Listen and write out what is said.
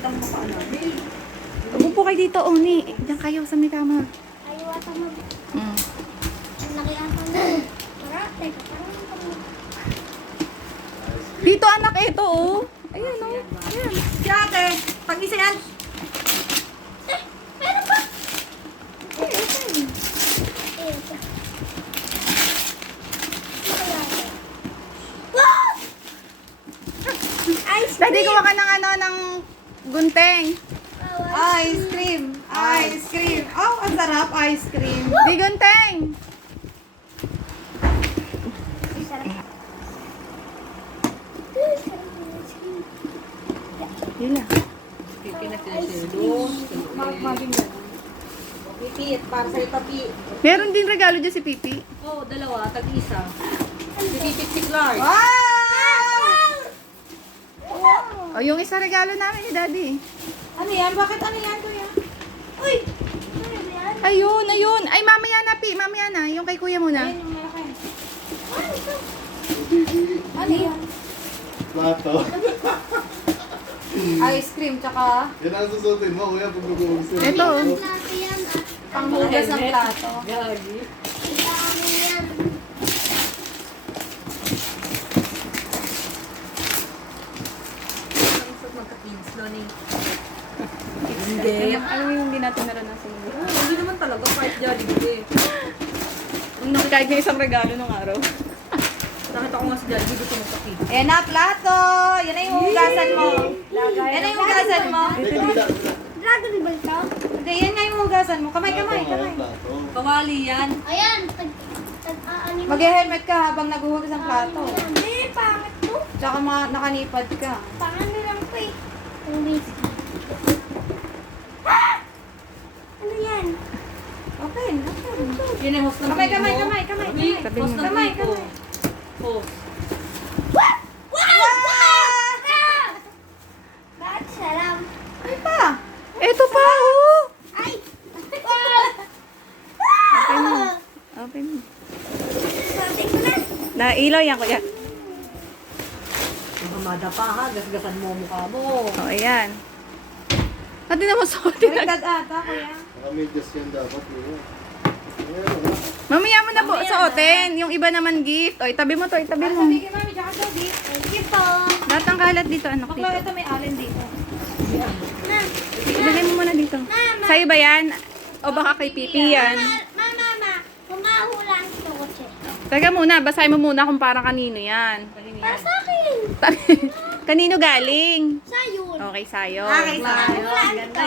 kita mo paano. Upo kayo dito, Oni. Diyan kayo sa may kama. Ayaw ata mag... Mm. Ang laki ata na. Tara, teka, parang Dito anak ito, oh. Ayan, oh. Ayan. Si ate, pag-isa yan. meron pa! Ito. Wow! Ice Daddy, kuha ka ng ng gunting. Ice cream. Ice cream. Oh, ang sarap. Ice cream. Di gunting. Yun lang. Pipit, para sa'yo papi. Meron din regalo dyan si Pipi. Oo, dalawa, tag-isa. Si Pipit si Clark. Wow! O, yung isa regalo namin ni Daddy. Ano yan? Bakit ano yan, kuya? Uy! Ano yan? Ayun, ayun. Ay, mamaya na, Pi. Mamaya na. Yung kay kuya muna. Ayun yung malaki. Ano ito? Ano yan? Plato. Ice cream, tsaka Yan ang susutin mo, kuya, pag nag-uusap. Ito. Plato yan at panghugas ng plato. Gagi. dami yan. Magka-kinslo ni. Hindi. Alam mo yung hindi natin naranasan. Hindi naman talaga part Jollibee. Kahit yung isang regalo nung araw. Nakita ko nga si Jollibee, gusto mo kapi. Ayan na, plato! Yan na yung hugasan mo. Yan na yung hugasan mo. Dragon Ball to? Hindi, yan nga yung hugasan mo. Kamay, kamay, kamay. Kawali yan. Ayan, ano mo? Mag-helmet ka habang naghuhugas ng plato. Hindi, pangit to. Tsaka nakanipad ka. Paano lang to eh. Ang busy. Ah! Ano yan? Okay, okay. Yan ang host ng Kamay, Bigo. kamay, kamay, kamay. Sabi, Sabi host mo. ng Kamay, Bigo. kamay. Host. Wow! Ah! Bakit salam? Ay pa! Ito pa, oh. Ay! Wow! Open mo. Open mo. Sorting ko na. Nailaw yan, kuya. Mahamada pa ha, gasgasan mo ang mukha mo. O, ayan. Pati naman suotin na. Baliktad ata, kuya. Naka-medyas yan dapat, kuya. Ayan, ha? Mamaya mo na po suotin. Yung iba naman gift. O, itabi mo to, itabi Para mo. sabi kay mami, tsaka sabi. Thank you po. Lahat ng kalat dito, anak. Bakla, Dito. ito may allen dito. Na. Ilagay mo muna dito. Sa'yo ba yan? O baka kay Pipi yan? Mama. Humahulang ito kotse. Teka muna, basahin mo muna kung parang kanino yan. Para sa akin. Kanino galing? Sayun. Okay, sa'yo. Okay, sa'yo.